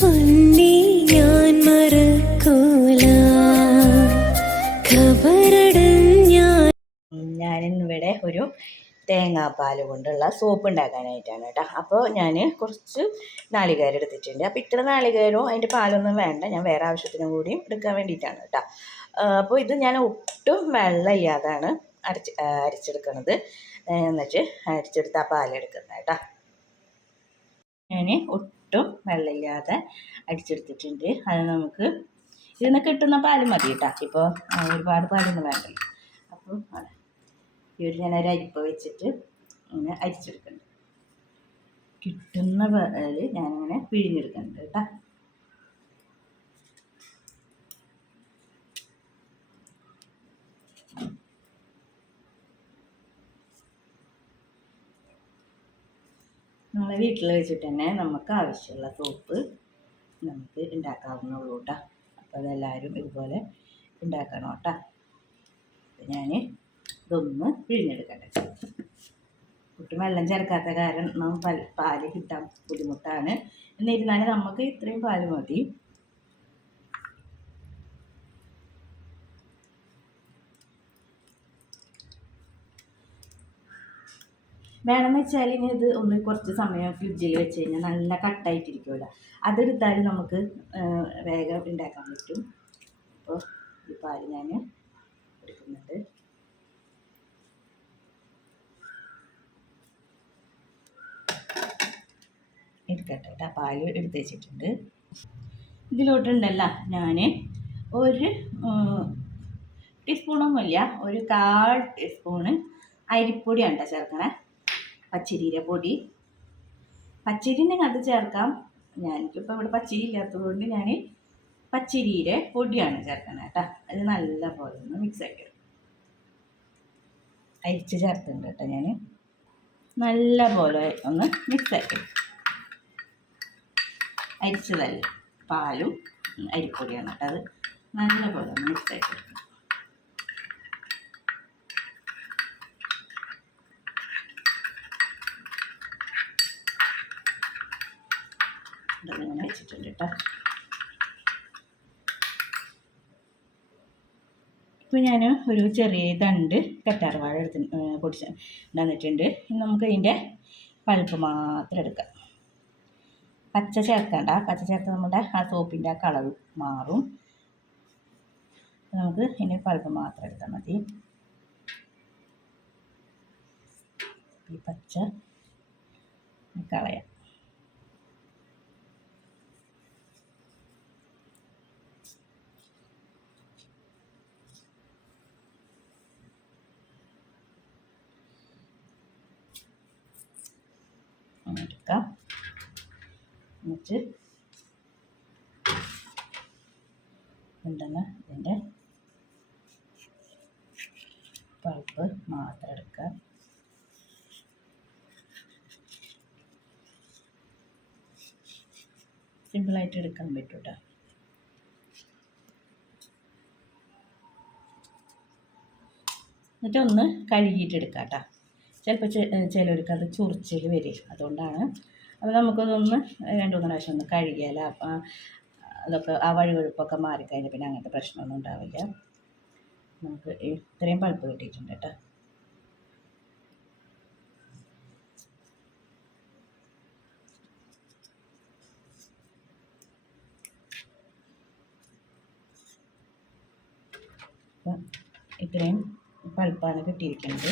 പൊന്നെ ഞാൻ ഒരു തേങ്ങാപ്പാൽ കൊണ്ടുള്ള സോപ്പ് ഉണ്ടാക്കാനായിട്ടാണ് കേട്ടോ. അപ്പോൾ ഞാൻ കുറച്ച് നാളികേരം എടുത്തിട്ടുണ്ട്. അപ്പോൾ ഇത്ര നാളികേരവും അതിന്റെ പാലൊന്നും വേണ്ട. ഞാൻ വേറെ ആവശ്യത്തിനും കൂടി എടുക്കാൻ വേണ്ടിയിട്ടാണ് കേട്ടോ. അപ്പോൾ ഇത് ഞാൻ ഒട്ടും വെള്ളമില്ലാതാണ് അരച്ച് അരച്ചെടുക്കുന്നത് എന്നിട്ട് അരച്ചെടുത്ത് ആ പാലെടുക്കുന്നത് കേട്ടോ. ഞാൻ ഒട്ടും വെള്ളമില്ലാതെ അടിച്ചെടുത്തിട്ടുണ്ട്. അത് നമുക്ക് ഇതിൽ നിന്ന് കിട്ടുന്ന പാൽ മതി കേട്ടോ ഇപ്പോൾ ഒരുപാട് പാലൊന്നും വേണ്ടല്ലോ. അപ്പോൾ അതെ ഈ ഒരു ഞാൻ ഒരു അരിപ്പ വെച്ചിട്ട് ഇങ്ങനെ അരിച്ചെടുക്കുന്നുണ്ട് കിട്ടുന്ന പാൽ ഞാനിങ്ങനെ പിഴിഞ്ഞെടുക്കുന്നുണ്ട് കേട്ടോ നമ്മളെ വീട്ടിൽ വെച്ചിട്ട് തന്നെ നമുക്ക് ആവശ്യമുള്ള സോപ്പ് നമുക്ക് ഉണ്ടാക്കാവുന്നുള്ളൂ കേട്ടോ അപ്പോൾ അതെല്ലാവരും ഇതുപോലെ ഉണ്ടാക്കണം കേട്ടോ ഞാൻ ഇതൊന്ന് പിഴിഞ്ഞെടുക്കട്ടെ. ഒട്ടും വെള്ളം ചേർക്കാത്ത കാരണം പാൽ കിട്ടാൻ ബുദ്ധിമുട്ടാണ്. എന്നിരുന്നാലും നമുക്ക് ഇത്രയും പാൽ മതി. വേണമെന്ന് വെച്ചാൽ ഇനി ഇത് ഒന്ന് കുറച്ച് സമയം ഫ്രിഡ്ജിൽ വെച്ച് കഴിഞ്ഞാൽ നല്ല കട്ടായിട്ടിരിക്കുമല്ലോ അതെടുത്താൽ നമുക്ക് വേഗം ഉണ്ടാക്കാൻ പറ്റും. അപ്പോൾ ഈ പാൽ ഞാൻ എടുക്കുന്നുണ്ട്. എടുക്കട്ടെ കേട്ടോ. പാൽ എടുത്ത് വെച്ചിട്ടുണ്ട് ഇതിലോട്ടുണ്ടല്ലോ ഞാൻ ഒരു ടീസ്പൂണൊന്നുമില്ല. ഒരു കാൽ ടീസ്പൂണ് അരിപ്പൊടിയാണ് കേട്ടോ ചേർക്കണേ. പച്ചരിയുടെ പൊടി. പച്ചരി ഉണ്ടെങ്കിൽ അത് ചേർക്കാം. ഞാനിപ്പോൾ ഇവിടെ പച്ചരി ഇല്ലാത്തതുകൊണ്ട് ഞാൻ പച്ചരിയുടെ പൊടിയാണ് ചേർക്കണത് കേട്ടോ. അത് നല്ല പോലെ ഒന്ന് മിക്സ് ആക്കി എടുക്കും. അരിച്ച് ചേർത്തിട്ടുണ്ട് കേട്ടോ ഞാൻ നല്ല പോലെ ഒന്ന് മിക്സ് ആക്കി എടുക്കും. അരിച്ചതല്ല? പാലും അരിപ്പൊടിയാണ് കേട്ടോ അത്. നല്ല പോലെ ഒന്ന് മിക്സ് ആക്കി എടുക്കും ഞാൻ വെച്ചിട്ടുണ്ട് കേട്ടോ ഇപ്പോൾ ഞാൻ ഒരു ചെറിയ തണ്ട് കറ്റാർവാഴ എടുത്ത് പൊടിച്ച് തന്നിട്ടുണ്ട് നമുക്ക് ഇതിന്റെ പൾപ്പ് മാത്രം എടുക്കാം. പച്ച ചേർക്കണ്ട. പച്ച ചേർത്ത് നമ്മുടെ ആ സോപ്പിന്റെ ആ കളർ മാറും. നമുക്ക് ഇതിന്റെ പൾപ്പ് മാത്രം എടുത്താൽ മതി. ഈ പച്ച കളയാം അങ്ങനെ എടുക്കാം എന്നിട്ട് എന്താണ് ഇതിന്റെ പൾപ്പ് മാത്രം എടുക്കുക. സിമ്പിളായിട്ട് എടുക്കാൻ പറ്റും കേട്ടോ എന്നിട്ട് ഒന്ന് കഴുകിയിട്ട് എടുക്കാം കേട്ടോ ചിലപ്പോൾ ചിലവർക്ക് അത് ചൊറിച്ചിൽ വരും. അതുകൊണ്ടാണ് അപ്പോൾ നമുക്കതൊന്ന് രണ്ട് മൂന്ന് പ്രാവശ്യം ഒന്ന് കഴുകിയാൽ അതൊക്കെ ആ വഴുവഴുപ്പൊക്കെ മാറിക്കഴിഞ്ഞാൽ പിന്നെ അങ്ങനത്തെ പ്രശ്നമൊന്നും ഉണ്ടാവില്ല. നമുക്ക് ഇത്രയും പഴുപ്പ് കിട്ടിയിട്ടുണ്ട് കേട്ടോ. ഇത്രയും പൾപ്പാണ് കിട്ടിയിരിക്കുന്നത്.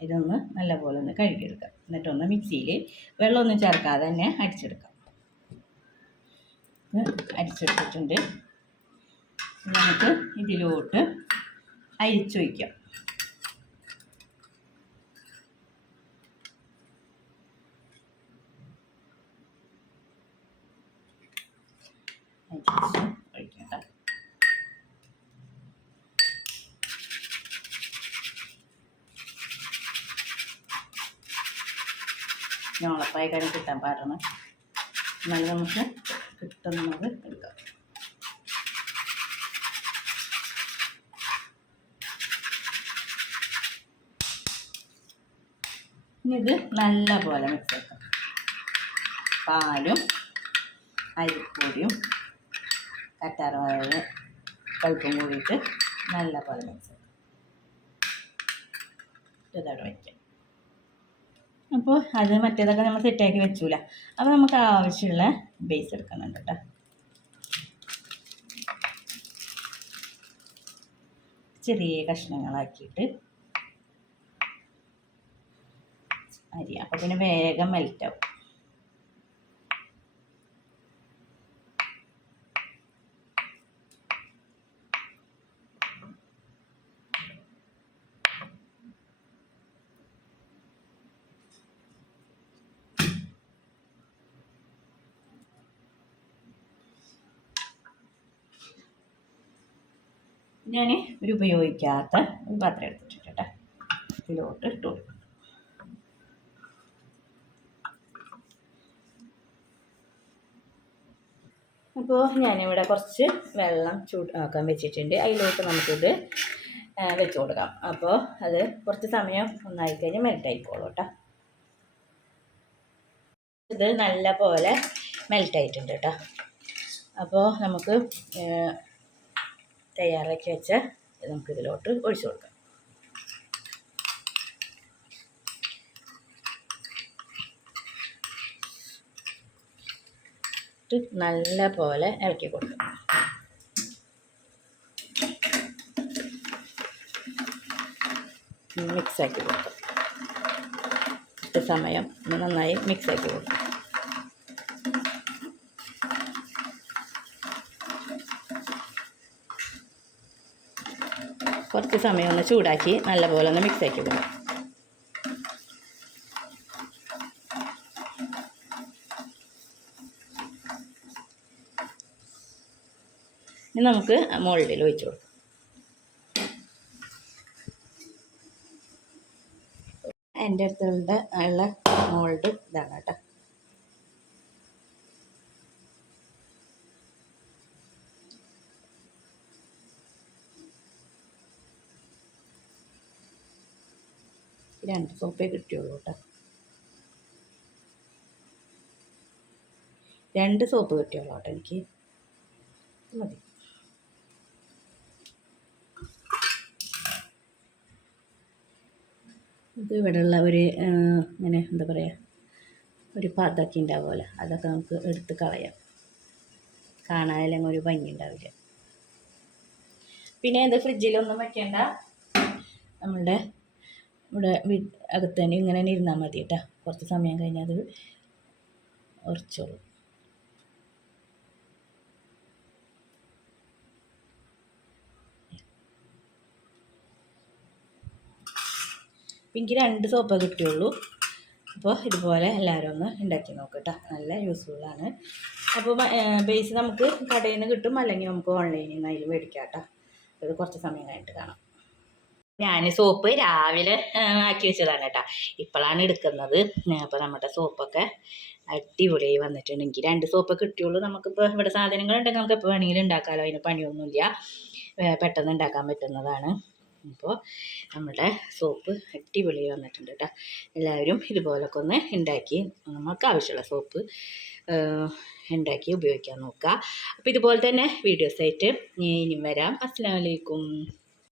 ഇതൊന്ന് നല്ലപോലെ ഒന്ന് കഴുകിയെടുക്കാം. എന്നിട്ടൊന്ന് മിക്സിയിൽ വെള്ളമൊന്നും ചേർക്കാതെ തന്നെ അടിച്ചെടുക്കാം. അരിച്ചെടുത്തിട്ടുണ്ട് നമുക്ക് ഇതിലോട്ട് അരിച്ചു വയ്ക്കാം അരിച്ച് ഒഴിക്കാം കേട്ടോ ഞോളപ്പായിക്കാണ് കിട്ടാൻ പാടണം. എന്നാലും നമുക്ക് കിട്ടുന്നത് എടുക്കാം. ഇത് നല്ല പോലെ മിക്സ് ആക്കാം. പാലും അരിപ്പൊടിയും കറ്റാർവാഴ പഴുപ്പും കൂടിയിട്ട് നല്ല പോലെ മിക്സ് ആക്കാം ഇതവിടെ വയ്ക്കാം അപ്പോൾ അത് മറ്റേതൊക്കെ നമ്മൾ സെറ്റാക്കി വെച്ചൂല. അപ്പോൾ നമുക്ക് ആവശ്യമുള്ള ബേസ് എടുക്കുന്നുണ്ട് കേട്ടോ ചെറിയ കഷ്ണങ്ങളാക്കിയിട്ട് അരി. അപ്പോൾ പിന്നെ വേഗം മെൽറ്റാവും ഞാൻ ഒരു ഉപയോഗിക്കാത്ത ഒരു പാത്രം എടുത്തിട്ടുണ്ട് കേട്ടോ. ഇതിലോട്ട് ഇട്ട്. കൊടുക്കും അപ്പോൾ ഞാനിവിടെ കുറച്ച് വെള്ളം ചൂട് ആക്കാൻ വെച്ചിട്ടുണ്ട്. അതിലോട്ട് നമുക്കിത് വെച്ച് കൊടുക്കാം. അപ്പോൾ അത് കുറച്ച് സമയം ഒന്നായി കഴിഞ്ഞ് മെൽറ്റായിക്കോളൂ കേട്ടോ. ഇത് നല്ല പോലെ മെൽറ്റായിട്ടുണ്ട് കേട്ടോ. അപ്പോൾ നമുക്ക് തയ്യാറാക്കി വെച്ച നമുക്കിതിലോട്ട് ഒഴിച്ചു കൊടുക്കാം. നല്ല പോലെ ഇളക്കി കൊടുക്കും. മിക്സ് ആക്കി കൊടുക്കാം. സമയം നന്നായി മിക്സ് ആക്കി കൊടുക്കാം. കുറച്ച് സമയം ഒന്ന് ചൂടാക്കി നല്ലപോലെ ഒന്ന് മിക്സ് ആക്കി കൊടുക്കും. ഇനി നമുക്ക് മുകളിൽ ഒഴിച്ചു കൊടുക്കാം. എന്റെ അടുത്തുള്ള ഉള്ള മോൾഡ് ഇതാണ് കേട്ടോ. രണ്ട് സോപ്പേ കിട്ടിയുള്ളൂ കേട്ടോ. രണ്ട് സോപ്പ് കിട്ടിയുള്ളൂ കേട്ടോ എനിക്ക്. മതി. ഇത് ഇവിടെയുള്ള ഒരു ഇങ്ങനെ എന്താ പറയുക ഒരു പതക്കി ഉണ്ടാവുക പോലെ. അതൊക്കെ നമുക്ക് എടുത്ത് കളയാം. കാണാനെല്ലാം ഒരു ഭംഗി ഉണ്ടാവില്ല. പിന്നെ ഇത് ഫ്രിഡ്ജിലൊന്നും വെക്കേണ്ട. നമ്മളുടെ ഇവിടെ അകത്ത് തന്നെ ഇങ്ങനെ തന്നെ ഇരുന്നാൽ മതി കേട്ടോ. കുറച്ച് സമയം കഴിഞ്ഞാൽ അത് ഉറച്ചോളും. എനിക്ക് രണ്ട് സോപ്പേ കിട്ടിയുള്ളൂ. അപ്പോൾ ഇതുപോലെ എല്ലാവരും ഒന്ന് ഉണ്ടാക്കി നോക്കട്ടോ നല്ല യൂസ്ഫുള്ളാണ് അപ്പോൾ ബേസ് നമുക്ക് കടയിൽ നിന്ന് കിട്ടും. അല്ലെങ്കിൽ നമുക്ക് ഓൺലൈനിൽ നിന്ന് അതിൽ മേടിക്കാം കേട്ടോ. ഇത് കുറച്ച് സമയം കഴിഞ്ഞിട്ട് കാണാം. ഞാൻ സോപ്പ് രാവിലെ ആക്കി വെച്ചതാണ് കേട്ടോ. ഇപ്പോഴാണ് എടുക്കുന്നത്. അപ്പോൾ നമ്മുടെ സോപ്പൊക്കെ അടിപൊളിയായി വന്നിട്ടുണ്ടെങ്കിൽ രണ്ട് സോപ്പ് കിട്ടിയുള്ളൂ. നമുക്കിപ്പോൾ ഇവിടെ സാധനങ്ങൾ ഉണ്ടെങ്കിൽ നമുക്ക് എപ്പോൾ വേണമെങ്കിലും ഉണ്ടാക്കാമല്ലോ അതിന് പണിയൊന്നുമില്ല. പെട്ടെന്ന് ഉണ്ടാക്കാൻ പറ്റുന്നതാണ്. അപ്പോൾ നമ്മുടെ സോപ്പ് അടിപൊളിയായി വന്നിട്ടുണ്ട് കേട്ടോ. എല്ലാവരും ഇതുപോലൊക്കെ ഒന്ന് ഉണ്ടാക്കി നമുക്ക് ആവശ്യമുള്ള സോപ്പ് ഉണ്ടാക്കി ഉപയോഗിക്കാൻ നോക്കുക അപ്പോൾ ഇതുപോലെ തന്നെ വീഡിയോസായിട്ട് ഇനിയും വരാം. അസ്സാം വലൈക്കും